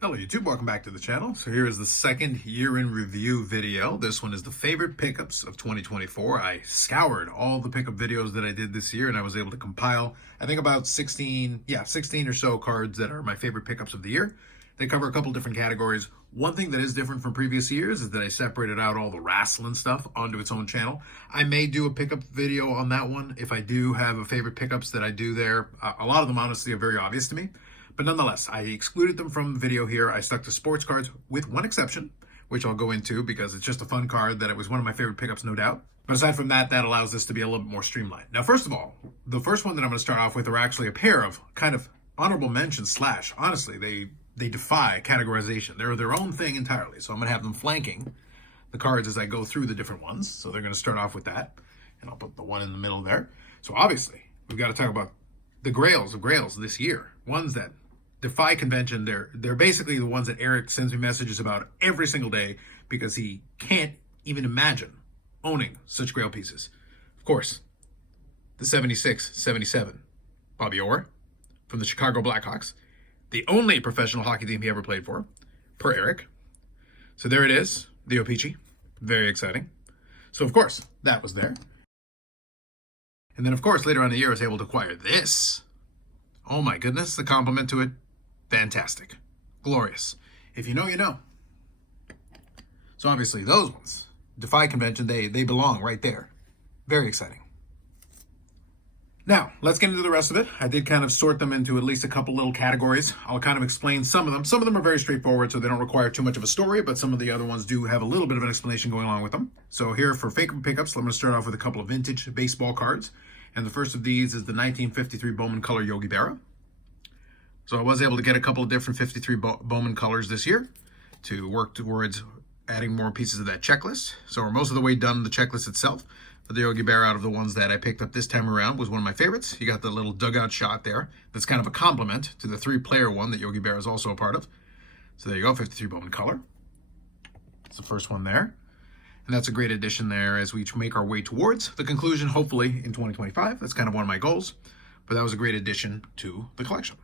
Hello YouTube, welcome back to the channel. So here is the second year in review video. This one is the favorite pickups of 2024. I scoured all the pickup videos that I did this year and I was able to compile, I think about 16 or so cards that are my favorite pickups of the year. They cover a couple different categories. One thing that is different from previous years is that I separated out all the wrestling stuff onto its own channel. I may do a pickup video on that one if I do have a favorite pickups that I do there. A lot of them honestly are very obvious to me. But nonetheless, I excluded them from the video here. I stuck to sports cards with one exception, which I'll go into because it's just a fun card that it was one of my favorite pickups, no doubt. But aside from that, that allows this to be a little bit more streamlined. Now, first of all, the first one that I'm going to start off with are actually a pair of kind of honorable mentions slash, honestly, they defy categorization. They're their own thing entirely. So I'm going to have them flanking the cards as I go through the different ones. So they're going to start off with that. And I'll put the one in the middle there. So obviously, we've got to talk about the grails of grails this year. Ones that defy convention. They're basically the ones that Eric sends me messages about every single day because he can't even imagine owning such grail pieces. Of course, the 76-77 Bobby Orr from the Chicago Blackhawks, the only professional hockey team he ever played for, per Eric. So there it is, the O-Pee-Chee. Very exciting. So of course, that was there. And then of course, later on in the year, I was able to acquire this. Oh my goodness, the compliment to it. Fantastic. Glorious. If you know, you know. So obviously those ones defy convention. They belong right there. Very exciting. Now, let's get into the rest of it. I did kind of sort them into at least a couple little categories. I'll kind of explain some of them. Some of them are very straightforward, so they don't require too much of a story, but some of the other ones do have a little bit of an explanation going along with them. So here for favorite pickups, I'm going to start off with a couple of vintage baseball cards. And the first of these is the 1953 Bowman Color Yogi Berra. So I was able to get a couple of different 53 Bowman colors this year to work towards adding more pieces of that checklist. So we're most of the way done the checklist itself. But the Yogi Berra, out of the ones that I picked up this time around, was one of my favorites. You got the little dugout shot there. That's kind of a complement to the 3-player one that Yogi Berra is also a part of. So there you go, 53 Bowman color. That's the first one there. And that's a great addition there as we make our way towards the conclusion, hopefully in 2025. That's kind of one of my goals. But that was a great addition to the collection.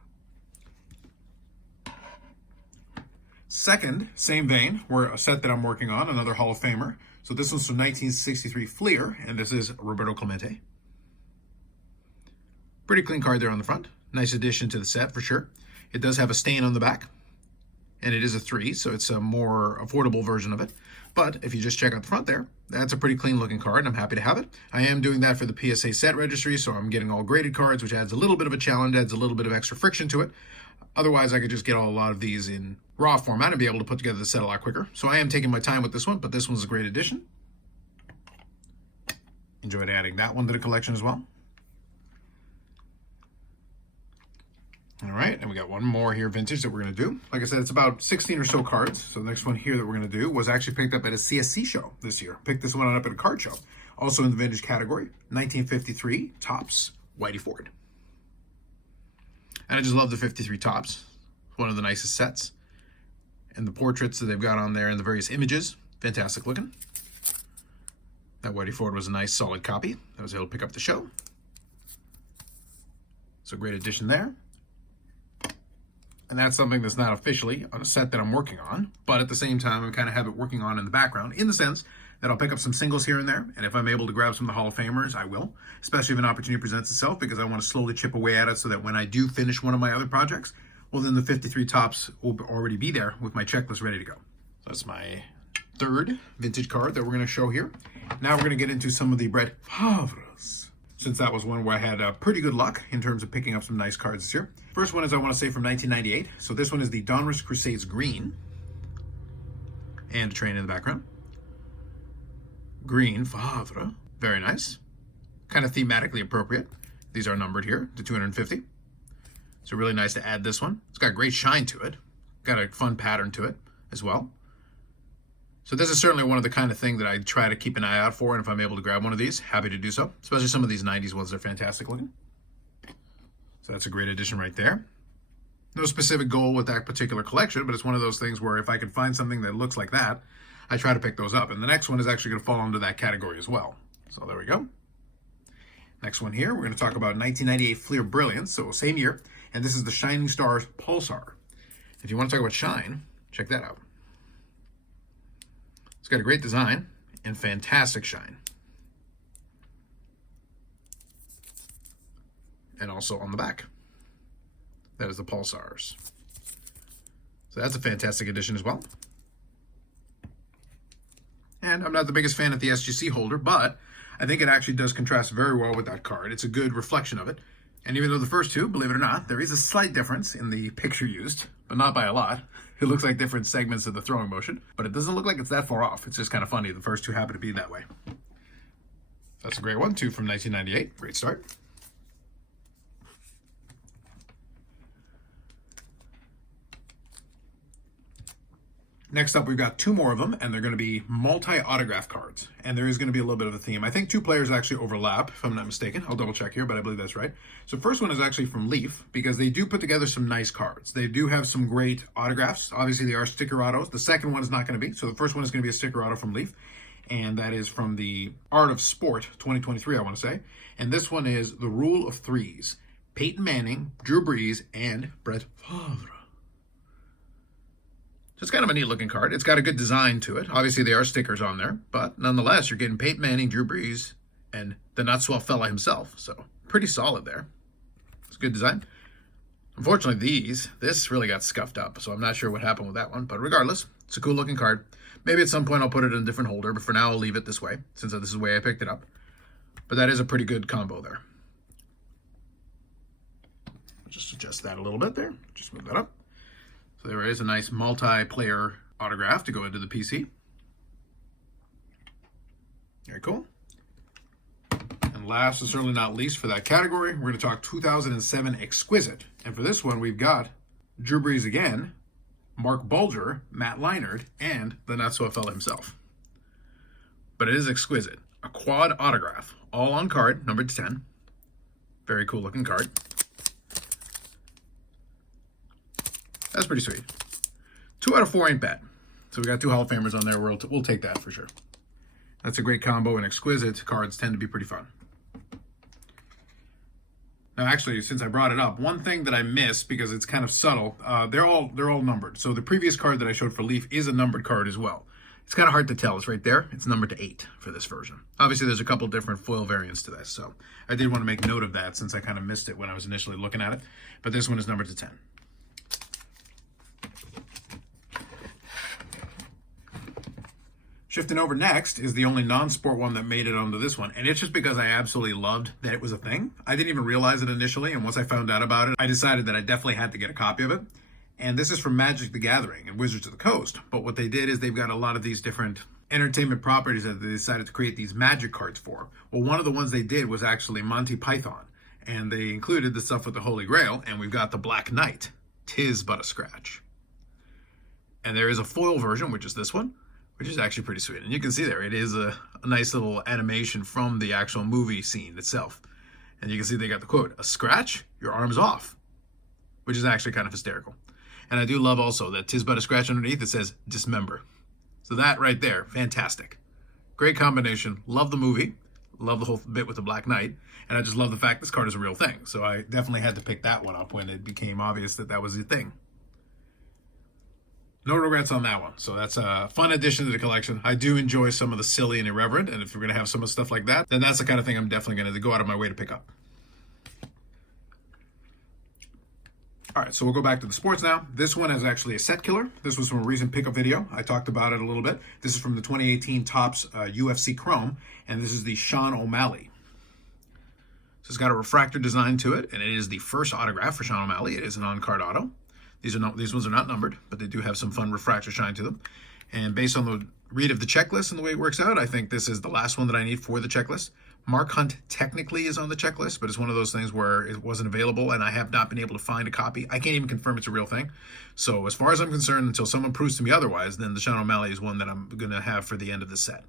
Second, same vein, we're a set that I'm working on, another Hall of Famer. So this one's from 1963 Fleer, and this is Roberto Clemente. Pretty clean card there on the front. Nice addition to the set for sure. It does have a stain on the back, and it is a 3, so it's a more affordable version of it. But if you just check out the front there, that's a pretty clean looking card, and I'm happy to have it. I am doing that for the PSA set registry, so I'm getting all graded cards, which adds a little bit of a challenge, adds a little bit of extra friction to it. Otherwise, I could just get a lot of these in raw format and be able to put together the set a lot quicker. So I am taking my time with this one, but this one's a great addition. Enjoyed adding that one to the collection as well. All right, and we got one more here, vintage, that we're going to do. Like I said, it's about 16 or so cards. So the next one here that we're going to do was actually picked up at a CSC show this year. Picked this one up at a card show. Also in the vintage category, 1953 Topps Whitey Ford. And I just love the 53 Topps. One of the nicest sets. And the portraits that they've got on there and the various images, fantastic looking. That Whitey Ford was a nice solid copy. I was able to pick up the show. So great addition there. And that's something that's not officially on a set that I'm working on, but at the same time, I kind of have it working on in the background, in the sense that I'll pick up some singles here and there, and if I'm able to grab some of the Hall of Famers, I will, especially if an opportunity presents itself, because I want to slowly chip away at it so that when I do finish one of my other projects, well, then the 53 Topps will already be there with my checklist ready to go. So that's my third vintage card that we're going to show here. Now we're going to get into some of the Brett Favres, since that was one where I had pretty good luck in terms of picking up some nice cards this year. First one is, I want to say, from 1998. So this one is the Donruss Crusades Green. And a train in the background. Green Favre. Very nice. Kind of thematically appropriate. These are numbered here to 250. So really nice to add this one. It's got great shine to it. Got a fun pattern to it as well. So this is certainly one of the kind of thing that I try to keep an eye out for, and if I'm able to grab one of these, happy to do so. Especially some of these 90s ones, they're fantastic looking. So that's a great addition right there. No specific goal with that particular collection, but it's one of those things where if I can find something that looks like that, I try to pick those up. And the next one is actually going to fall into that category as well. So there we go. Next one here, we're going to talk about 1998 Fleer Brilliance, so same year. And this is the Shining Stars Pulsar. if you want to talk about shine, check that out. It's got a great design and fantastic shine. And also on the back, that is the pulsars. So that's a fantastic addition as well. And I'm not the biggest fan of the SGC holder, but I think it actually does contrast very well with that card. It's a good reflection of it. And even though the first two, believe it or not, there is a slight difference in the picture used, but not by a lot. It looks like different segments of the throwing motion, but it doesn't look like it's that far off. It's just kind of funny. The first two happen to be that way. That's a great one, two from 1998. Great start. Next up, we've got two more of them, and they're going to be multi-autograph cards. And there is going to be a little bit of a theme. I think two players actually overlap, if I'm not mistaken. I'll double check here, but I believe that's right. So first one is actually from Leaf, because they do put together some nice cards. They do have some great autographs. Obviously, they are sticker autos. The second one is not going to be. So the first one is going to be a sticker auto from Leaf. And that is from the Art of Sport 2023, I want to say. And this one is the Rule of Threes. Peyton Manning, Drew Brees, and Brett Favre. So it's kind of a neat looking card. It's got a good design to it. Obviously, there are stickers on there, but nonetheless, you're getting Peyton Manning, Drew Brees, and the not swell fella himself. So pretty solid there. It's a good design. Unfortunately, this really got scuffed up, so I'm not sure what happened with that one. But regardless, it's a cool looking card. Maybe at some point I'll put it in a different holder, but for now I'll leave it this way, since this is the way I picked it up. But that is a pretty good combo there. Just adjust that a little bit there. Just move that up. So there is a nice multiplayer autograph to go into the PC. Very cool. And last and certainly not least for that category, we're going to talk 2007 Exquisite. And for this one, we've got Drew Brees again, Mark Bulger, Matt Leinart, and the not so fella himself. But it is exquisite. A quad autograph, all on card, numbered to 10. Very cool looking card. That's pretty sweet. 2 out of 4 ain't bad. So we got 2 Hall of Famers on there. We'll take that for sure. That's a great combo, and exquisite cards tend to be pretty fun. Now, actually, since I brought it up, one thing that I missed because it's kind of subtle, they're all numbered. So the previous card that I showed for Leaf is a numbered card as well. It's kind of hard to tell. It's right there. It's numbered to 8 for this version. Obviously, there's a couple different foil variants to this, so I did want to make note of that since I kind of missed it when I was initially looking at it. But this one is numbered to 10. Shifting over next is the only non-sport one that made it onto this one. And it's just because I absolutely loved that it was a thing. I didn't even realize it initially. And once I found out about it, I decided that I definitely had to get a copy of it. And this is from Magic the Gathering and Wizards of the Coast. But what they did is they've got a lot of these different entertainment properties that they decided to create these Magic cards for. Well, one of the ones they did was actually Monty Python. And they included the stuff with the Holy Grail. And we've got the Black Knight. 'Tis but a scratch. And there is a foil version, which is this one, which is actually pretty sweet. And you can see there, it is a nice little animation from the actual movie scene itself. And you can see they got the quote, "A scratch, your arm's off," which is actually kind of hysterical. And I do love also that "'tis but a scratch" underneath, it says dismember. So that right there, fantastic. Great combination. Love the movie. Love the whole bit with the Black Knight. And I just love the fact this card is a real thing. So I definitely had to pick that one up when it became obvious that that was the thing. No regrets on that one. So that's a fun addition to the collection. I do enjoy some of the silly and irreverent, and if we're going to have some of the stuff like that, then that's the kind of thing I'm definitely going to go out of my way to pick up. All right, so we'll go back to the sports now. This one is actually a set killer. This was from a recent pickup video. I talked about it a little bit. This is from the 2018 Topps UFC Chrome, and this is the Sean O'Malley. So it's got a refractor design to it, and it is the first autograph for Sean O'Malley. It is an on-card auto. These ones are not numbered, but they do have some fun refractor shine to them. And based on the read of the checklist and the way it works out, I think this is the last one that I need for the checklist. Mark Hunt technically is on the checklist, but it's one of those things where it wasn't available and I have not been able to find a copy. I can't even confirm it's a real thing. So as far as I'm concerned, until someone proves to me otherwise, then the Sean O'Malley is one that I'm going to have for the end of the set.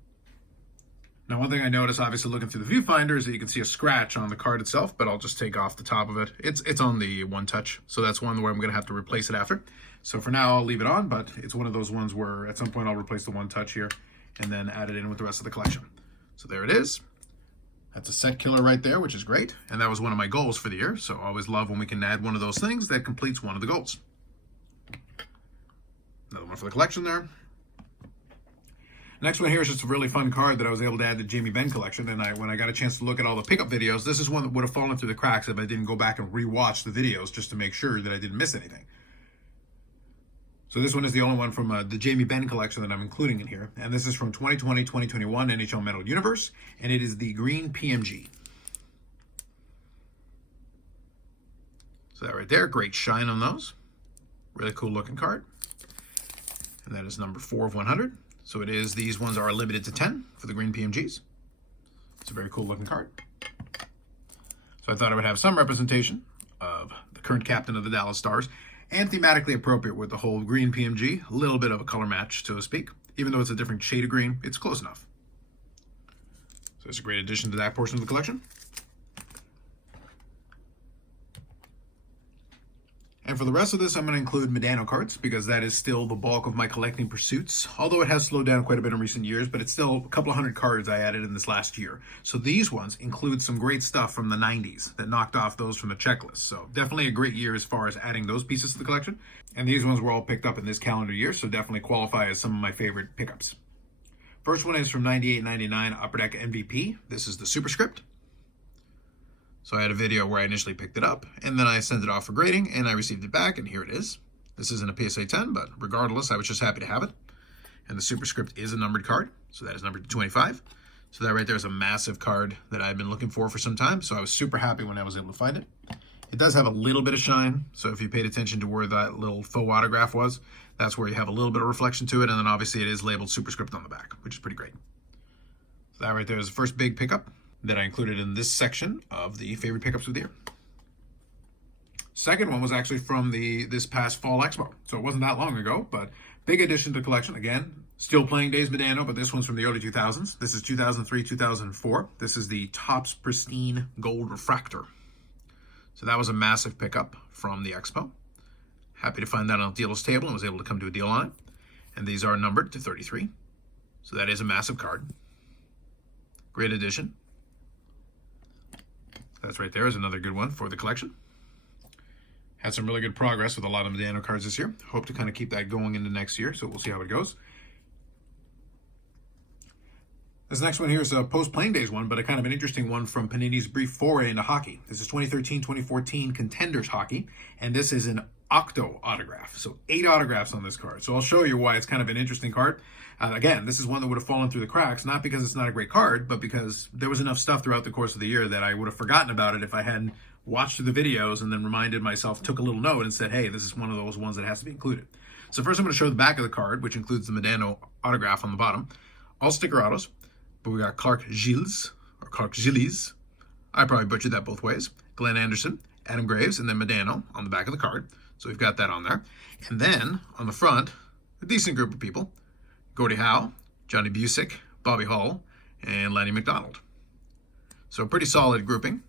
Now, one thing I noticed, obviously looking through the viewfinder, is that you can see a scratch on the card itself, but I'll just take off the top of it. It's on the One Touch, so that's one where I'm going to have to replace it after. So for now, I'll leave it on, but it's one of those ones where at some point I'll replace the One Touch here and then add it in with the rest of the collection. So there it is. That's a set killer right there, which is great. And that was one of my goals for the year, so I always love when we can add one of those things that completes one of the goals. Another one for the collection there. Next one here is just a really fun card that I was able to add to the Jamie Benn collection, and when I got a chance to look at all the pickup videos, this is one that would have fallen through the cracks if I didn't go back and rewatch the videos just to make sure that I didn't miss anything. So this one is the only one from the Jamie Benn collection that I'm including in here, and this is from 2020-2021 NHL Metal Universe, and it is the green PMG. So that right there, great shine on those. Really cool looking card. And that is number 4 of 100. So it is, these ones are limited to 10 for the green PMGs. It's a very cool looking card. So I thought I would have some representation of the current captain of the Dallas Stars, and thematically appropriate with the whole green PMG, a little bit of a color match, so to speak. Even though it's a different shade of green, it's close enough. So it's a great addition to that portion of the collection. And for the rest of this, I'm going to include Modano cards because that is still the bulk of my collecting pursuits. Although it has slowed down quite a bit in recent years, but it's still a couple of hundred cards I added in this last year. So these ones include some great stuff from the 90s that knocked off those from the checklist. So definitely a great year as far as adding those pieces to the collection. And these ones were all picked up in this calendar year, so definitely qualify as some of my favorite pickups. First one is from 98-99 Upper Deck MVP. This is the Superscript. So I had a video where I initially picked it up, and then I sent it off for grading, and I received it back, and here it is. This isn't a PSA 10, but regardless, I was just happy to have it. And the Superscript is a numbered card, so that is numbered to 25. So that right there is a massive card that I've been looking for some time, so I was super happy when I was able to find it. It does have a little bit of shine, so if you paid attention to where that little faux autograph was, that's where you have a little bit of reflection to it, and then obviously it is labeled Superscript on the back, which is pretty great. So that right there is the first big pickup that I included in this section of the favorite pickups of the year. Second one was actually from this past Fall Expo. So it wasn't that long ago, but big addition to the collection. Again, still playing Days Modano, but this one's from the early 2000s. This is 2003, 2004. This is the Topps Pristine Gold Refractor. So that was a massive pickup from the Expo. Happy to find that on the dealer's table and was able to come to a deal on it. And these are numbered to 33. So that is a massive card. Great addition. That's right there is another good one for the collection. Had some really good progress with a lot of Modano cards this year. Hope to kind of keep that going into next year, so we'll see how it goes. This next one here is a post-playing days one, but a kind of an interesting one from Panini's brief foray into hockey. This is 2013-2014 Contenders Hockey, and this is an Octo autograph. So 8 autographs on this card. So I'll show you why it's kind of an interesting card. Again, this is one that would have fallen through the cracks, not because it's not a great card, but because there was enough stuff throughout the course of the year that I would have forgotten about it if I hadn't watched through the videos and then reminded myself, took a little note and said, hey, this is one of those ones that has to be included. So first I'm going to show the back of the card, which includes the Modano autograph on the bottom. All sticker autos, but we got Clark Gilles, or Clark Gillies. I probably butchered that both ways. Glenn Anderson, Adam Graves, and then Modano on the back of the card. So we've got that on there. And then on the front, a decent group of people. Gordie Howe, Johnny Busick, Bobby Hull, and Lanny McDonald. So pretty solid grouping.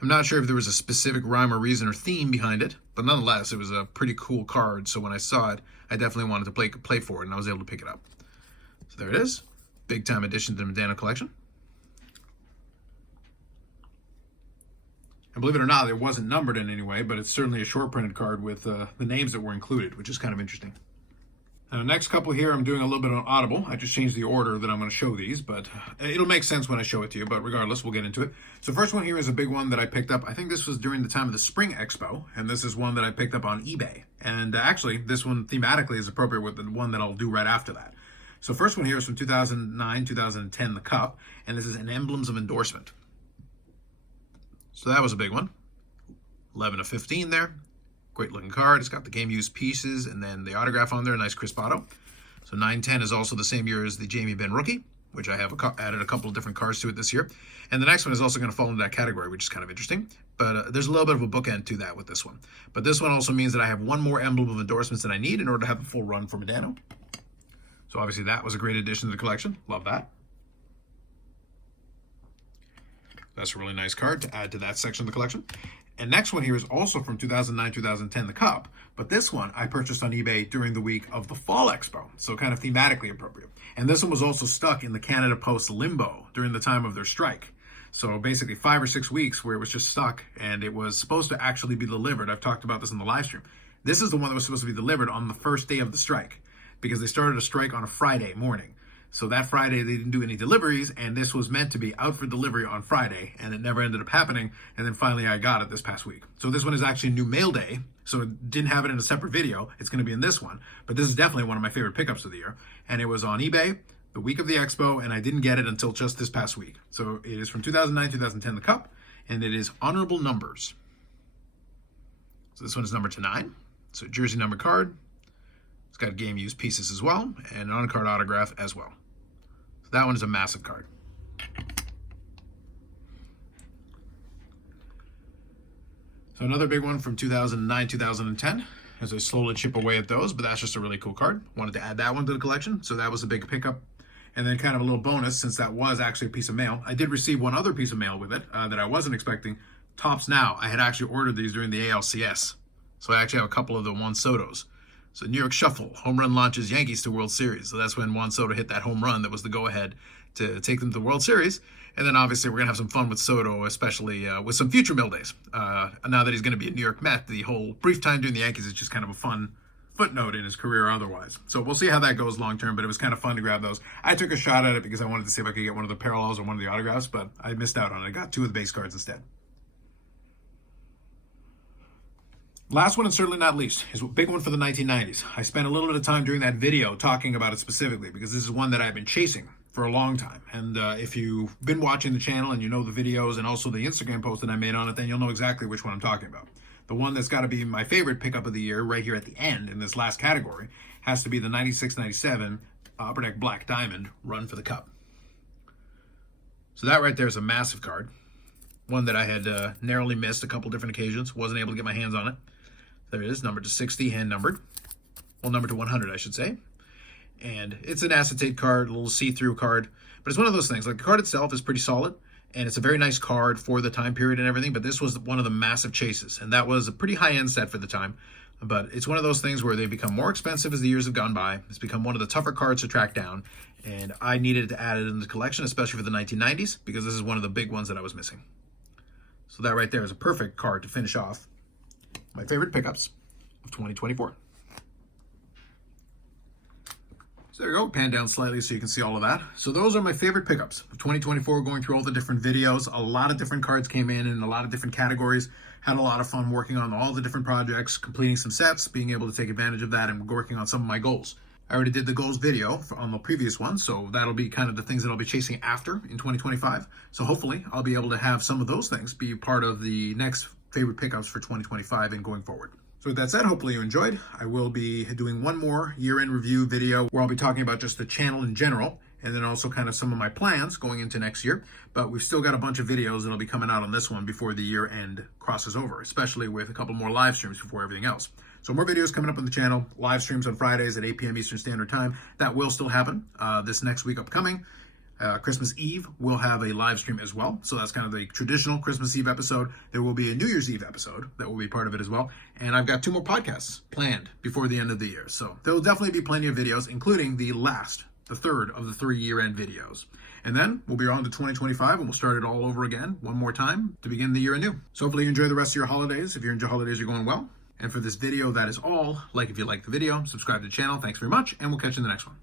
I'm not sure if there was a specific rhyme or reason or theme behind it, but nonetheless, it was a pretty cool card. So when I saw it, I definitely wanted to play for it, and I was able to pick it up. So there it is. Big time addition to the Modano collection. And believe it or not, it wasn't numbered in any way, but it's certainly a short printed card with the names that were included, which is kind of interesting. Now, the next couple here, I'm doing a little bit on Audible. I just changed the order that I'm going to show these, but it'll make sense when I show it to you, but regardless, we'll get into it. So first one here is a big one that I picked up. I think this was during the time of the Spring Expo, and this is one that I picked up on eBay. And actually, this one thematically is appropriate with the one that I'll do right after that. So first one here is from 2009, 2010, the Cup, and this is an Emblems of Endorsement. So that was a big one. 11 of 15 there. Great looking card. It's got the game used pieces and then the autograph on there. Nice crisp auto. So 910 is also the same year as the Jamie Benn rookie, which I have added a couple of different cards to it this year. And the next one is also going to fall into that category, which is kind of interesting. But there's a little bit of a bookend to that with this one. But this one also means that I have one more emblem of endorsements than I need in order to have a full run for Modano. So obviously that was a great addition to the collection. Love that. That's a really nice card to add to that section of the collection. And next one here is also from 2009-2010, the Cup. But this one I purchased on eBay during the week of the Fall Expo, so kind of thematically appropriate. And this one was also stuck in the Canada Post limbo during the time of their strike. So basically 5 or 6 weeks where it was just stuck, and it was supposed to actually be delivered. I've talked about this in the live stream. This is the one that was supposed to be delivered on the first day of the strike. because they started a strike on a Friday morning. So that Friday they didn't do any deliveries, and this was meant to be out for delivery on Friday, and it never ended up happening. And then finally I got it this past week. So this one is actually new mail day, so it didn't have it in a separate video. It's going to be in this one, but this is definitely one of my favorite pickups of the year. And it was on eBay the week of the expo, and I didn't get it until just this past week. So it is from 2009, 2010, the Cup, and it is honorable numbers. So this one is number to 9. So jersey number card. It's got game used pieces as well, and an on-card autograph as well. So that one is a massive card. So another big one from 2009, 2010, as I slowly chip away at those, but that's just a really cool card. Wanted to add that one to the collection, so that was a big pickup. And then kind of a little bonus, since that was actually a piece of mail. I did receive one other piece of mail with it that I wasn't expecting. Topps Now. I had actually ordered these during the ALCS. So I actually have a couple of the Juan Sotos. So New York Shuffle, home run launches Yankees to World Series. So that's when Juan Soto hit that home run that was the go-ahead to take them to the World Series. And then obviously we're going to have some fun with Soto, especially with some future mail days. Now that he's going to be a New York Met, the whole brief time doing the Yankees is just kind of a fun footnote in his career otherwise. So we'll see how that goes long term, but it was kind of fun to grab those. I took a shot at it because I wanted to see if I could get one of the parallels or one of the autographs, but I missed out on it. I got 2 of the base cards instead. Last one, and certainly not least, is a big one for the 1990s. I spent a little bit of time during that video talking about it specifically because this is one that I've been chasing for a long time. And if you've been watching the channel and you know the videos and also the Instagram post that I made on it, then you'll know exactly which one I'm talking about. The one that's got to be my favorite pickup of the year right here at the end in this last category has to be the 96-97 Upper Deck Black Diamond Run for the Cup. So that right there is a massive card. One that I had narrowly missed a couple different occasions. Wasn't able to get my hands on it. There it is, numbered to 60, hand numbered. Well, numbered to 100, I should say. And it's an acetate card, a little see-through card. But it's one of those things. Like, the card itself is pretty solid. And it's a very nice card for the time period and everything, but this was one of the massive chases, and that was a pretty high-end set for the time. But it's one of those things where they become more expensive as the years have gone by. It's become one of the tougher cards to track down, and I needed to add it in the collection, especially for the 1990s, because this is one of the big ones that I was missing. So that right there is a perfect card to finish off my favorite pickups of 2024. So there you go, pan down slightly so you can see all of that. So those are my favorite pickups of 2024, going through all the different videos. A lot of different cards came in a lot of different categories. Had a lot of fun working on all the different projects, completing some sets, being able to take advantage of that, and working on some of my goals. I already did the goals video on the previous one, so that'll be kind of the things that I'll be chasing after in 2025. So hopefully I'll be able to have some of those things be part of the next favorite pickups for 2025 and going forward. So with that said, hopefully you enjoyed. I will be doing one more year-end review video where I'll be talking about just the channel in general, and then also kind of some of my plans going into next year. But we've still got a bunch of videos that'll be coming out on this one before the year end crosses over, especially with a couple more live streams before everything else. So more videos coming up on the channel, live streams on Fridays at 8 p.m. Eastern Standard Time. That will still happen this next week upcoming. Christmas Eve, we'll have a live stream as well. So that's kind of the traditional Christmas Eve episode. There will be a New Year's Eve episode that will be part of it as well. And I've got 2 more podcasts planned before the end of the year. So there will definitely be plenty of videos, including the third of the 3 year-end videos. And then we'll be on to 2025 and we'll start it all over again one more time to begin the year anew. So hopefully you enjoy the rest of your holidays. If your holidays are going well. And for this video, that is all. Like if you like the video, subscribe to the channel. Thanks very much, and we'll catch you in the next one.